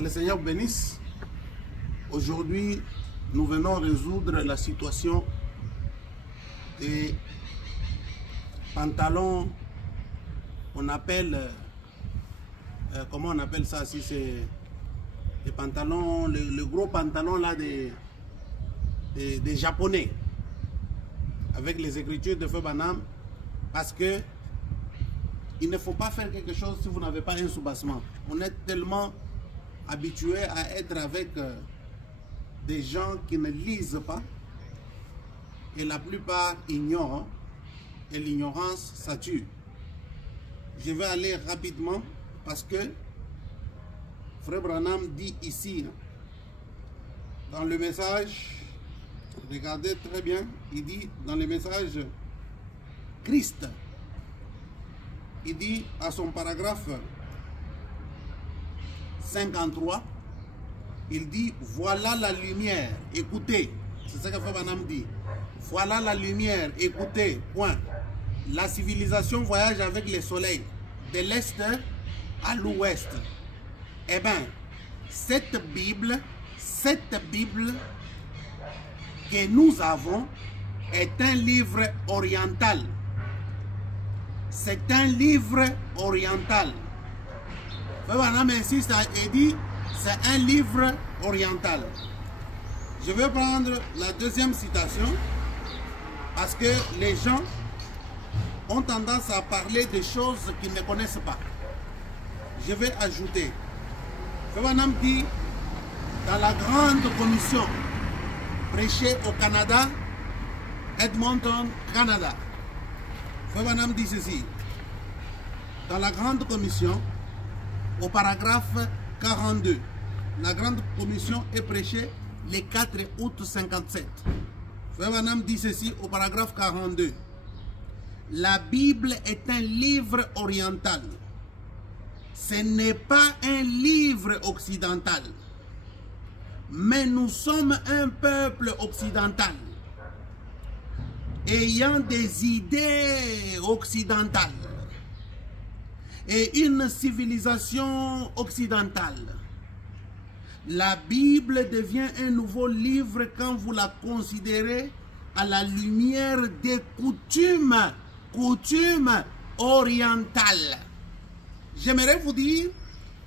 Que le Seigneur bénisse. Aujourd'hui, nous venons résoudre la situation des pantalons, on appelle, comment on appelle ça si c'est les pantalons, le gros pantalon là des Japonais, avec les écritures de Feu Banam, parce que il ne faut pas faire quelque chose si vous n'avez pas un soubassement. On est tellement habitué à être avec des gens qui ne lisent pas et la plupart ignorent, et l'ignorance ça tue. Je vais aller rapidement parce que Frère Branham dit ici dans le message, regardez très bien, il dit dans le message Christ, il dit à son paragraphe 53, il dit voilà la lumière, écoutez, c'est ça que Frère Branham dit, voilà la lumière, écoutez, point. La civilisation voyage avec le soleil de l'est à l'ouest. Eh bien, cette Bible que nous avons est un livre oriental. C'est un livre oriental. Frère Branham insiste et dit c'est un livre oriental. Je vais prendre la deuxième citation parce que les gens ont tendance à parler de choses qu'ils ne connaissent pas. Je vais ajouter. Frère Branham dit dans la grande commission prêchée au Canada, Edmonton, Canada. Frère Branham dit ceci. Dans la grande commission, au paragraphe 42, la grande commission est prêchée le 4 août 57. Frère Branham dit ceci au paragraphe 42. La Bible est un livre oriental. Ce n'est pas un livre occidental. Mais nous sommes un peuple occidental, ayant des idées occidentales et une civilisation occidentale. La Bible devient un nouveau livre quand vous la considérez à la lumière des coutumes orientales. J'aimerais vous dire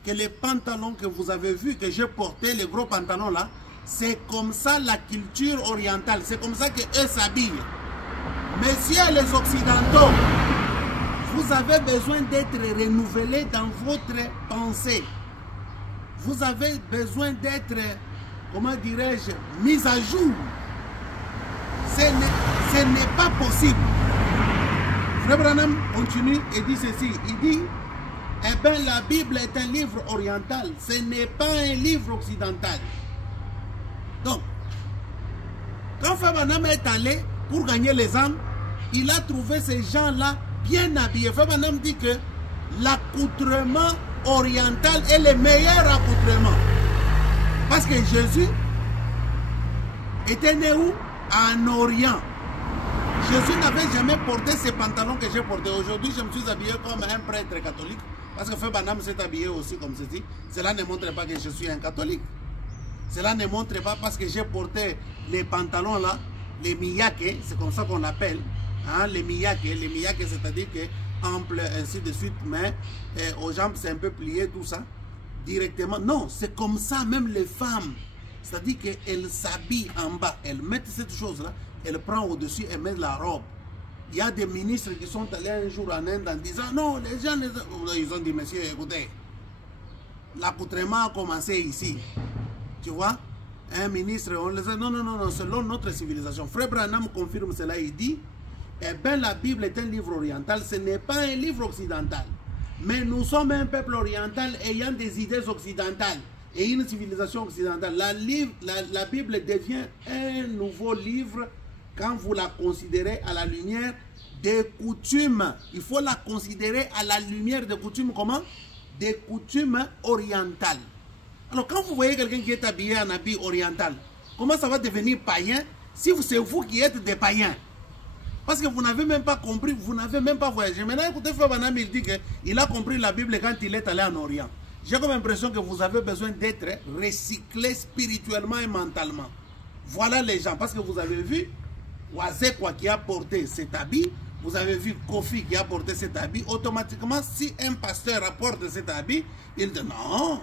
que les pantalons que vous avez vus, que j'ai portés, les gros pantalons là, c'est comme ça la culture orientale, c'est comme ça qu'eux s'habillent. Messieurs les Occidentaux, vous avez besoin d'être renouvelés dans votre pensée. Vous avez besoin d'être, comment dirais-je, mis à jour. Ce n'est pas possible. Frère Branham continue et dit ceci. Il dit, eh bien la Bible est un livre oriental. Ce n'est pas un livre occidental. Donc, quand Frère Branham est allé pour gagner les âmes, il a trouvé ces gens-là bien habillés. Frère Branham dit que l'accoutrement oriental est le meilleur accoutrement. Parce que Jésus était né où? En Orient. Jésus n'avait jamais porté ces pantalons que j'ai portés. Aujourd'hui, je me suis habillé comme un prêtre catholique. Parce que Frère Branham s'est habillé aussi comme ceci. Cela ne montre pas que je suis un catholique. Cela ne montre pas parce que j'ai porté les pantalons là, les miyake, c'est comme ça qu'on l'appelle. Hein, les miyake, c'est-à-dire que ample, ainsi de suite, mais aux jambes c'est un peu plié, tout ça. Directement. Non, c'est comme ça, même les femmes. C'est-à-dire qu'elles s'habillent en bas. Elles mettent cette chose-là. Elle prend au-dessus et met la robe. Il y a des ministres qui sont allés un jour en Inde en disant non, les gens, ils ont dit, monsieur, écoutez, l'accoutrement a commencé ici. Tu vois, un ministre, on les dit, non, selon notre civilisation. Frère Branham confirme cela, il dit, eh bien, la Bible est un livre oriental, ce n'est pas un livre occidental. Mais nous sommes un peuple oriental ayant des idées occidentales et une civilisation occidentale. La Bible devient un nouveau livre quand vous la considérez à la lumière des coutumes. Il faut la considérer à la lumière des coutumes, comment? Des coutumes orientales. Alors quand vous voyez quelqu'un qui est habillé en habit oriental, comment ça va devenir païen si c'est vous qui êtes des païens? Parce que vous n'avez même pas compris, vous n'avez même pas voyagé. Maintenant, écoutez, Frère Branham, il dit qu'il a compris la Bible quand il est allé en Orient. J'ai comme l'impression que vous avez besoin d'être recyclé spirituellement et mentalement. Voilà les gens, parce que vous avez vu Wazekwa qui a porté cet habit, vous avez vu Kofi qui a porté cet habit, automatiquement, si un pasteur apporte cet habit, il dit non,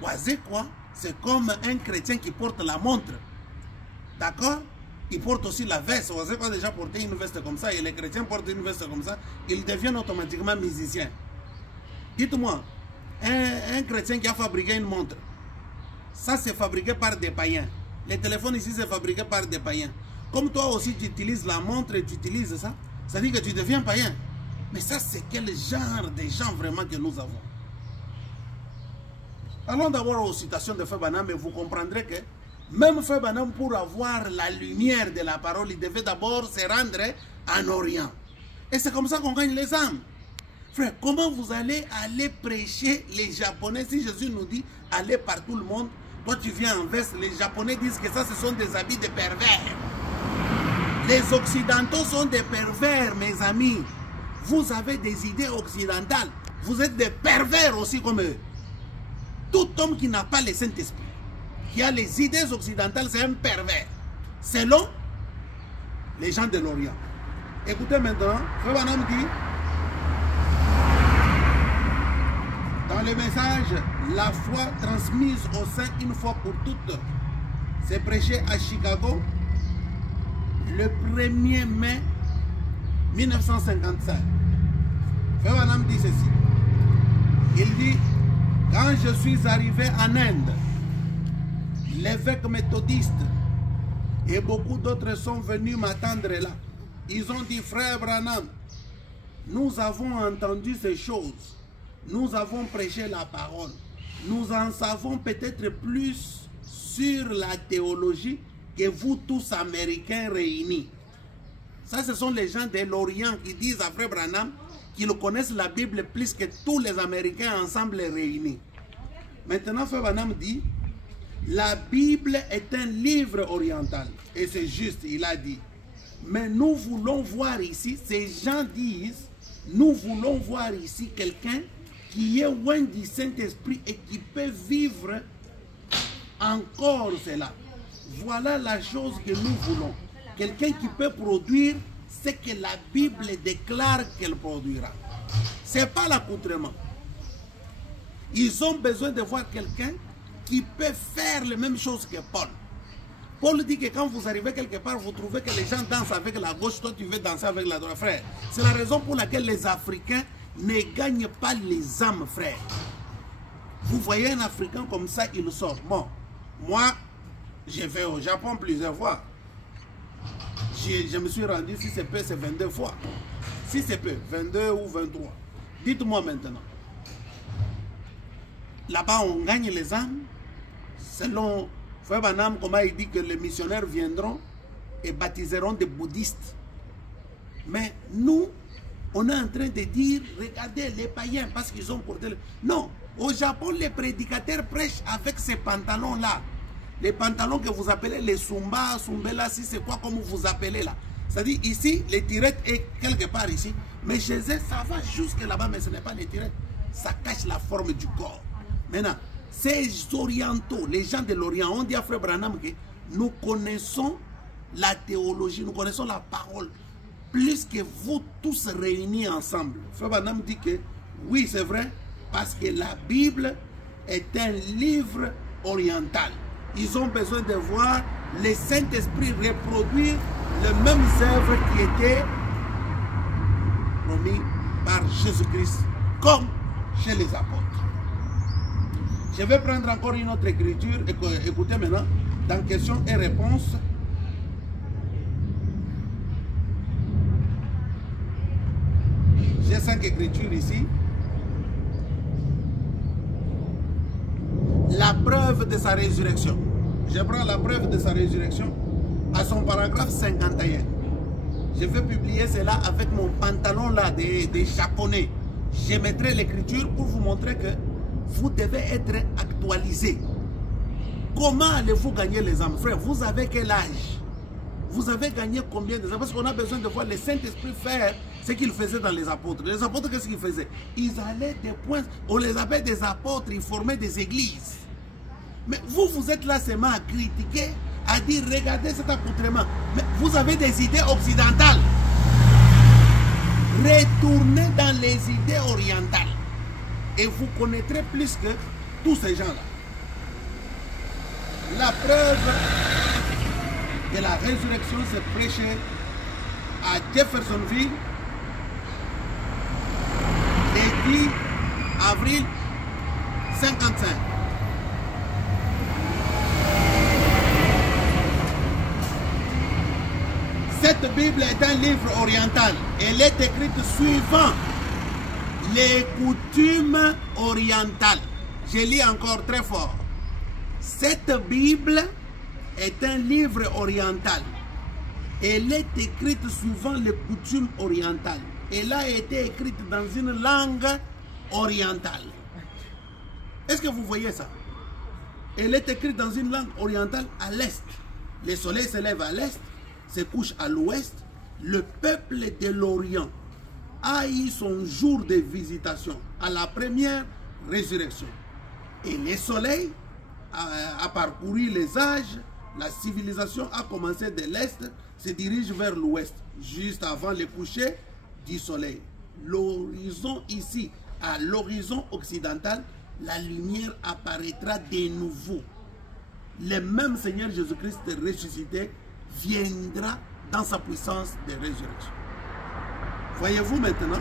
Wazekwa, c'est comme un chrétien qui porte la montre. D'accord? Il porte aussi la veste. Wazekwa a déjà porté une veste comme ça, et les chrétiens portent une veste comme ça, ils deviennent automatiquement musiciens. Dites-moi, un chrétien qui a fabriqué une montre, ça c'est fabriqué par des païens. Les téléphones ici c'est fabriqué par des païens. Comme toi aussi tu utilises la montre et tu utilises ça, ça dit que tu deviens païen. Mais ça c'est quel genre de gens vraiment que nous avons? Allons d'abord aux citations de Frère Branham et vous comprendrez que même Frère Branham, pour avoir la lumière de la parole, il devait d'abord se rendre en Orient. Et c'est comme ça qu'on gagne les âmes. Frère, comment vous allez prêcher les Japonais si Jésus nous dit allez par tout le monde? Toi tu viens en veste, les Japonais disent que ça ce sont des habits de pervers. Les Occidentaux sont des pervers, mes amis. Vous avez des idées occidentales. Vous êtes des pervers aussi comme eux. Tout homme qui n'a pas le Saint-Esprit, qui a les idées occidentales, c'est un pervers. Selon les gens de l'Orient. Écoutez maintenant, Frère Branham dit dans le message, la foi transmise au sein une fois pour toutes, c'est prêché à Chicago le 1er mai 1955. Frère Branham dit ceci. Il dit, quand je suis arrivé en Inde, l'évêque méthodiste et beaucoup d'autres sont venus m'attendre là. Ils ont dit, Frère Branham, nous avons entendu ces choses. Nous avons prêché la parole. Nous en savons peut-être plus sur la théologie que vous tous Américains réunis. Ça, ce sont les gens de l'Orient qui disent à Frère Branham qu'ils connaissent la Bible plus que tous les Américains ensemble réunis. Maintenant, Frère Branham dit, la Bible est un livre oriental. Et c'est juste, il a dit. Mais nous voulons voir ici, ces gens disent, nous voulons voir ici quelqu'un qui est loin du Saint-Esprit et qui peut vivre encore cela. Voilà la chose que nous voulons. Quelqu'un qui peut produire ce que la Bible déclare qu'elle produira. Ce n'est pas l'accoutrement. Ils ont besoin de voir quelqu'un qui peut faire les mêmes choses que Paul. Paul dit que quand vous arrivez quelque part, vous trouvez que les gens dansent avec la gauche, toi tu veux danser avec la droite, frère. C'est la raison pour laquelle les Africains ne gagnent pas les âmes, frère. Vous voyez un Africain comme ça, il sort. Bon, moi, j'ai fait au Japon plusieurs fois. Je me suis rendu, si c'est peu, c'est 22 fois. Si c'est peu, 22 ou 23. Dites-moi maintenant. Là-bas, on gagne les âmes. Selon Frère Branham, comment il dit que les missionnaires viendront et baptiseront des bouddhistes. Mais nous, on est en train de dire, regardez les païens parce qu'ils ont porté... Non, au Japon, les prédicateurs prêchent avec ces pantalons-là. Les pantalons que vous appelez les Sumba, Sumbela, si c'est quoi comme vous appelez là. C'est-à-dire ici, les tirettes est quelque part ici. Mais chez eux, ça va jusque là-bas, mais ce n'est pas les tirettes. Ça cache la forme du corps. Maintenant, ces orientaux, les gens de l'Orient, on dit à Frère Branham que nous connaissons la théologie, nous connaissons la parole, plus que vous tous réunis ensemble. Frère Branham dit que oui, c'est vrai, parce que la Bible est un livre oriental. Ils ont besoin de voir le Saint-Esprit reproduire les mêmes œuvres qui étaient promises par Jésus-Christ, comme chez les apôtres. Je vais prendre encore une autre écriture. Écoutez maintenant, dans questions et réponses. J'ai 5 écritures ici. La preuve de sa résurrection. Je prends la preuve de sa résurrection à son paragraphe 51. Je vais publier cela avec mon pantalon là des Japonais. Je mettrai l'écriture pour vous montrer que vous devez être actualisé. Comment allez-vous gagner les âmes, frère? Vous avez quel âge? Vous avez gagné combien de âmes? Parce qu'on a besoin de voir le Saint-Esprit faire Ce qu'ils faisaient dans les apôtres. Les apôtres, qu'est-ce qu'ils faisaient? Ils allaient des points, on les appelle des apôtres, ils formaient des églises. Mais vous, vous êtes là seulement à critiquer, à dire, regardez cet accoutrement. Mais vous avez des idées occidentales. Retournez dans les idées orientales. Et vous connaîtrez plus que tous ces gens-là. La preuve de la résurrection s'est prêchée à Jeffersonville le 10 avril 1955. Cette Bible est un livre oriental. Elle est écrite suivant les coutumes orientales. Je lis encore très fort. Cette Bible est un livre oriental. Elle est écrite suivant les coutumes orientales. Elle a été écrite dans une langue orientale. Est-ce que vous voyez ça? Elle est écrite dans une langue orientale à l'est. Le soleil se lève à l'est, se couche à l'ouest. Le peuple de l'Orient a eu son jour de visitation à la première résurrection. Et le soleil a parcouru les âges. La civilisation a commencé de l'est, se dirige vers l'ouest, juste avant le coucher du soleil. L'horizon ici, à l'horizon occidental, la lumière apparaîtra de nouveau. Le même Seigneur Jésus-Christ ressuscité viendra dans sa puissance de résurrection. Voyez-vous maintenant,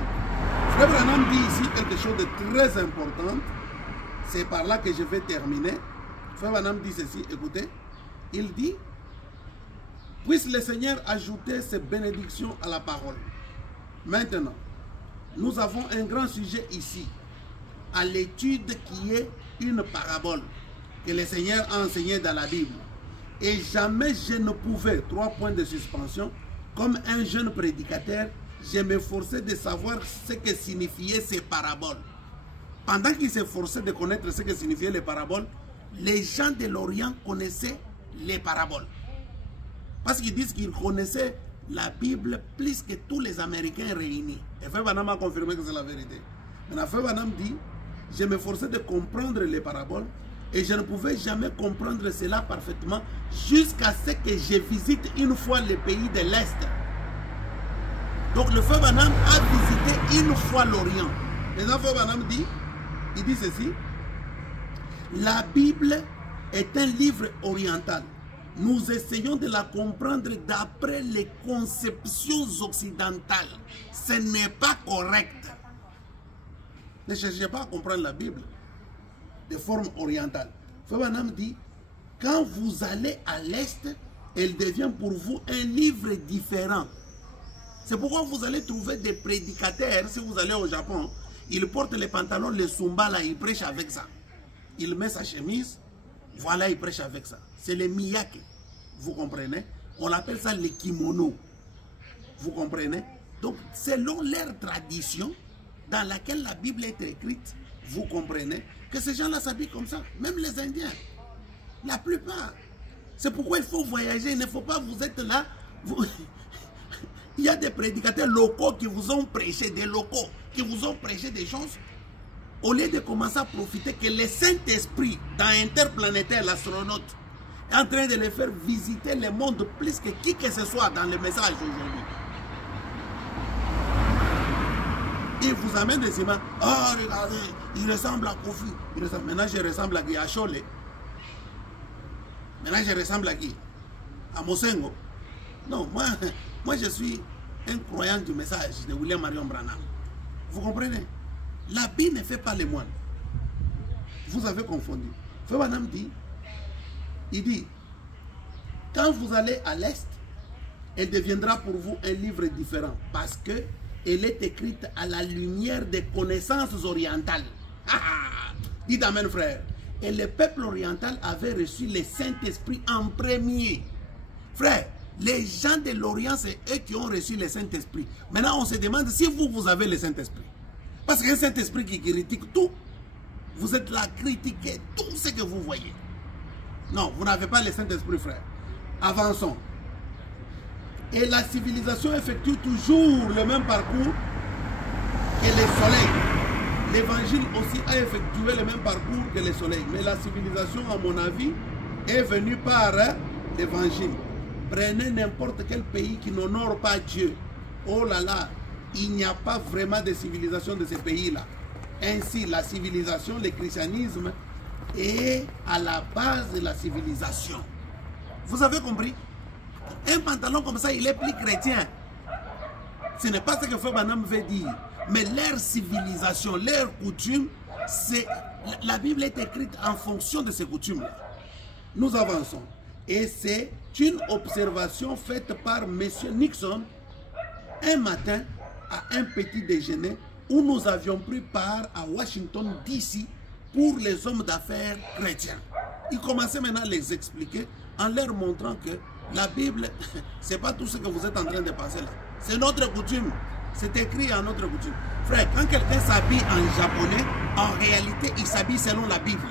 Frère Branham dit ici quelque chose de très important. C'est par là que je vais terminer. Frère Branham dit ceci, écoutez. Il dit, puisse le Seigneur ajouter ses bénédictions à la parole. Maintenant, nous avons un grand sujet ici, à l'étude qui est une parabole que le Seigneur a enseignée dans la Bible. Et jamais je ne pouvais, 3 points de suspension, comme un jeune prédicateur, je m'efforçais de savoir ce que signifiaient ces paraboles. Pendant qu'il s'efforçait de connaître ce que signifiaient les paraboles, les gens de l'Orient connaissaient les paraboles. Parce qu'ils disent qu'ils connaissaient la Bible plus que tous les Américains réunis. Et Frère Branham a confirmé que c'est la vérité. Maintenant, Frère Branham dit, je m'efforçais de comprendre les paraboles et je ne pouvais jamais comprendre cela parfaitement jusqu'à ce que je visite une fois le pays de l'Est. Donc le Frère Branham a visité une fois l'Orient. Maintenant, Frère Branham dit, il dit ceci, la Bible est un livre oriental. Nous essayons de la comprendre d'après les conceptions occidentales. Ce n'est pas correct. Ne cherchez pas à comprendre la Bible de forme orientale. Frère Branham dit, quand vous allez à l'Est, elle devient pour vous un livre différent. C'est pourquoi vous allez trouver des prédicateurs, si vous allez au Japon, ils portent les pantalons, les sumba là, ils prêchent avec ça. Il met sa chemise, voilà, il prêche avec ça. C'est le miyake, vous comprenez? On appelle ça le kimono, vous comprenez? Donc, selon leur tradition, dans laquelle la Bible est écrite, vous comprenez que ces gens-là s'habillent comme ça, même les Indiens, la plupart. C'est pourquoi il faut voyager, il ne faut pas vous être là. Il y a des prédicateurs locaux qui vous ont prêché, des locaux qui vous ont prêché des choses. Au lieu de commencer à profiter que le Saint-Esprit, dans Interplanétaire, l'astronaute, est en train de les faire visiter le monde plus que qui que ce soit dans le message aujourd'hui. Il vous amène des images. Oh, regardez, il ressemble à Kofi. Maintenant, je ressemble à qui? À Cholet. Maintenant, je ressemble à qui? À Mosengo. Non, moi, je suis un croyant du message de William Marion Branham. Vous comprenez? L'habit ne fait pas les moines. Vous avez confondu. Frère Branham dit, il dit, quand vous allez à l'Est, elle deviendra pour vous un livre différent parce que elle est écrite à la lumière des connaissances orientales. Dites amen, frère. Et le peuple oriental avait reçu le Saint-Esprit en premier. Frère, les gens de l'Orient, c'est eux qui ont reçu le Saint-Esprit. Maintenant, on se demande si vous avez le Saint-Esprit. Parce qu'un Saint-Esprit qui critique tout, vous êtes là à critiquer tout ce que vous voyez. Non, vous n'avez pas le Saint-Esprit, frère. Avançons. Et la civilisation effectue toujours le même parcours que le soleil. L'évangile aussi a effectué le même parcours que le soleil. Mais la civilisation, à mon avis, est venue par l'évangile. Prenez n'importe quel pays qui n'honore pas Dieu. Oh là là, il n'y a pas vraiment de civilisation de ces pays-là. Ainsi, la civilisation, le christianisme est à la base de la civilisation. Vous avez compris? Un pantalon comme ça, il est plus chrétien. Ce n'est pas ce que Frère Branham veut dire. Mais leur civilisation, leur coutume, la Bible est écrite en fonction de ces coutumes-là. Nous avançons. Et c'est une observation faite par M. Nixon un matin à un petit déjeuner où nous avions pris part à Washington DC pour les hommes d'affaires chrétiens. Il commençait maintenant à les expliquer en leur montrant que la Bible, ce n'est pas tout ce que vous êtes en train de penser là. C'est notre coutume. C'est écrit en notre coutume. Frère, quand quelqu'un s'habille en japonais, en réalité, il s'habille selon la Bible.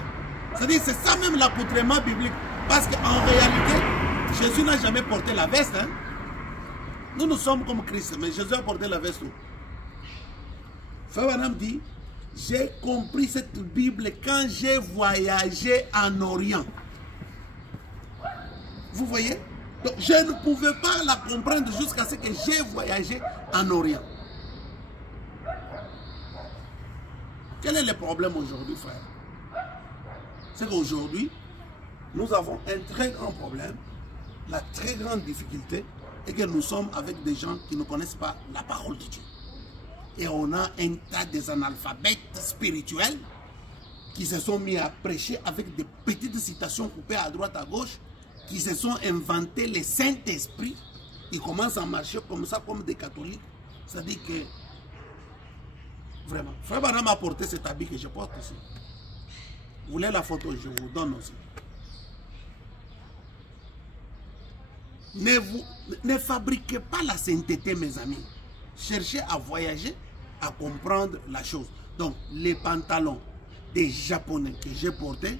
C'est-à-dire, c'est ça même l'accoutrement biblique. Parce qu'en réalité, Jésus n'a jamais porté la veste. Hein? Nous sommes comme Christ, mais Jésus a porté la veste. Frère Branham dit, j'ai compris cette Bible quand j'ai voyagé en Orient. Vous voyez? Donc, je ne pouvais pas la comprendre jusqu'à ce que j'ai voyagé en Orient. Quel est le problème aujourd'hui, frère? C'est qu'aujourd'hui, nous avons un très grand problème, la très grande difficulté, est que nous sommes avec des gens qui ne connaissent pas la parole de Dieu. Et on a un tas d'analphabètes spirituels qui se sont mis à prêcher avec des petites citations coupées à droite, à gauche, qui se sont inventés le Saint-Esprit. Ils commencent à marcher comme ça, comme des catholiques. C'est-à-dire que, vraiment, Frère Branham a porté cet habit que je porte ici. Vous voulez la photo, je vous donne aussi. Ne fabriquez pas la sainteté, mes amis. Cherchez à voyager, à comprendre la chose. Donc, les pantalons des Japonais que j'ai portés,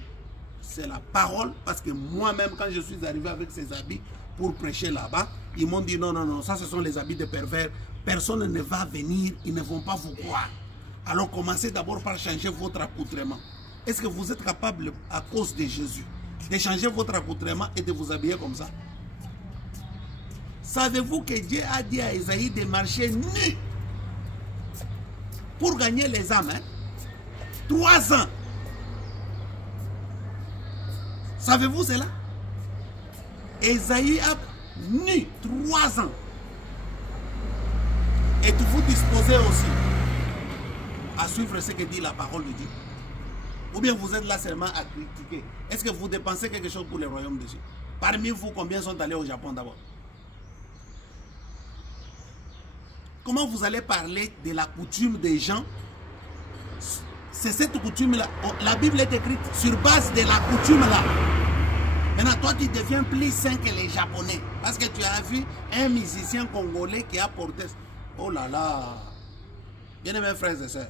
c'est la parole, parce que moi-même, quand je suis arrivé avec ces habits pour prêcher là-bas, ils m'ont dit non, non, non, ça ce sont les habits de pervers. Personne ne va venir, ils ne vont pas vous croire. Alors commencez d'abord par changer votre accoutrement. Est-ce que vous êtes capable, à cause de Jésus, de changer votre accoutrement et de vous habiller comme ça? Savez-vous que Dieu a dit à Isaïe de marcher nu pour gagner les âmes, hein? 3 ans. Savez-vous cela? Isaïe a nu 3 ans. Êtes-vous disposé aussi à suivre ce que dit la parole de Dieu? Ou bien vous êtes là seulement à critiquer? Est-ce que vous dépensez quelque chose pour le royaume de Dieu? Parmi vous, combien sont allés au Japon d'abord? Comment vous allez parler de la coutume des gens? C'est cette coutume-là. La Bible est écrite sur base de la coutume-là. Maintenant, toi, tu deviens plus saint que les Japonais. Parce que tu as vu un musicien congolais qui a porté... Oh là là! Bien-aimés frères et sœurs,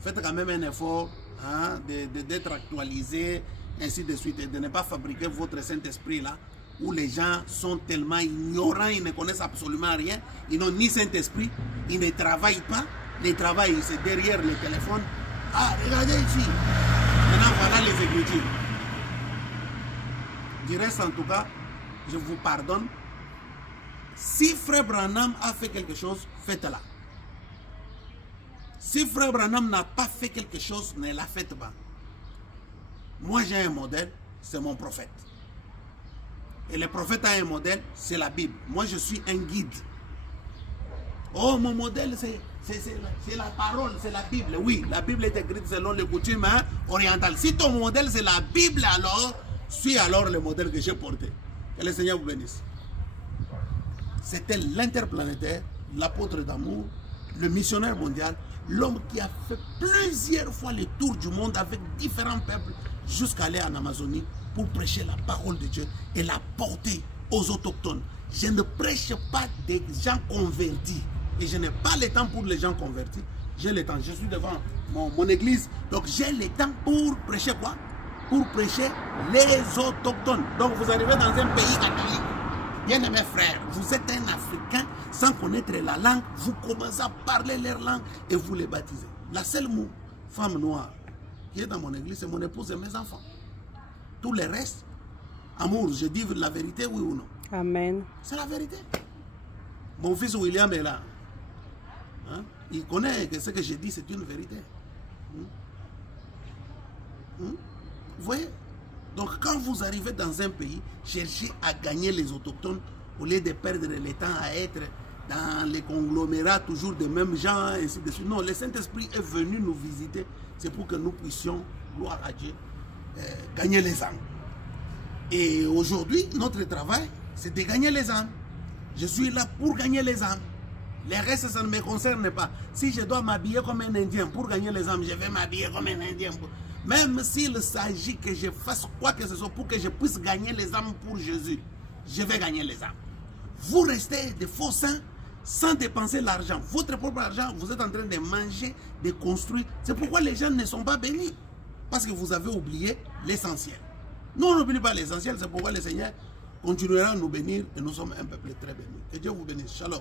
faites quand même un effort hein, d'être actualisé, ainsi de suite, et de ne pas fabriquer votre Saint-Esprit là, où les gens sont tellement ignorants, ils ne connaissent absolument rien, ils n'ont ni Saint-Esprit, ils ne travaillent pas, les travail c'est derrière le téléphone. Ah, regardez ici. Maintenant, voilà les Écritures. Du reste, en tout cas, je vous pardonne. Si Frère Branham a fait quelque chose, faites-la. Si Frère Branham n'a pas fait quelque chose, ne la faites pas. Moi, j'ai un modèle, c'est mon prophète. Et le prophète a un modèle, c'est la Bible. Moi, je suis un guide. Oh, mon modèle, c'est la parole, c'est la Bible. Oui, la Bible est écrite selon les coutumes hein, orientales. Si ton modèle, c'est la Bible, alors, suis alors le modèle que j'ai porté. Que le Seigneur vous bénisse. C'était l'interplanétaire, l'apôtre d'amour, le missionnaire mondial, l'homme qui a fait plusieurs fois le tour du monde avec différents peuples jusqu'à aller en Amazonie pour prêcher la parole de Dieu et la porter aux autochtones. Je ne prêche pas des gens convertis et je n'ai pas le temps pour les gens convertis. J'ai le temps, je suis devant mon église, donc j'ai le temps pour prêcher quoi? Pour prêcher les autochtones. Donc vous arrivez dans un pays catholique, Bien-aimés frères, vous êtes un Africain sans connaître la langue, vous commencez à parler leur langue et vous les baptisez. La seule femme noire qui est dans mon église, c'est mon épouse et mes enfants. Tout le reste, amour, je dis la vérité, oui ou non? Amen. C'est la vérité. Mon fils William est là. Hein? Il connaît que ce que je dis, c'est une vérité. Vous voyez? Donc quand vous arrivez dans un pays, cherchez à gagner les autochtones au lieu de perdre le temps à être dans les conglomérats toujours des mêmes gens, et ainsi de suite. Non, le Saint-Esprit est venu nous visiter. C'est pour que nous puissions, gloire à Dieu, gagner les âmes. Et aujourd'hui, notre travail, c'est de gagner les âmes. Je suis là pour gagner les âmes. Les restes, ça ne me concerne pas. Si je dois m'habiller comme un Indien pour gagner les âmes, je vais m'habiller comme un Indien. Même s'il s'agit que je fasse quoi que ce soit pour que je puisse gagner les âmes pour Jésus, je vais gagner les âmes. Vous restez des faux saints sans dépenser l'argent. Votre propre argent, vous êtes en train de manger, de construire. C'est pourquoi les gens ne sont pas bénis. Parce que vous avez oublié l'essentiel. Nous, on n'oublie pas l'essentiel. C'est pourquoi le Seigneur continuera à nous bénir et nous sommes un peuple très béni. Que Dieu vous bénisse. Shalom.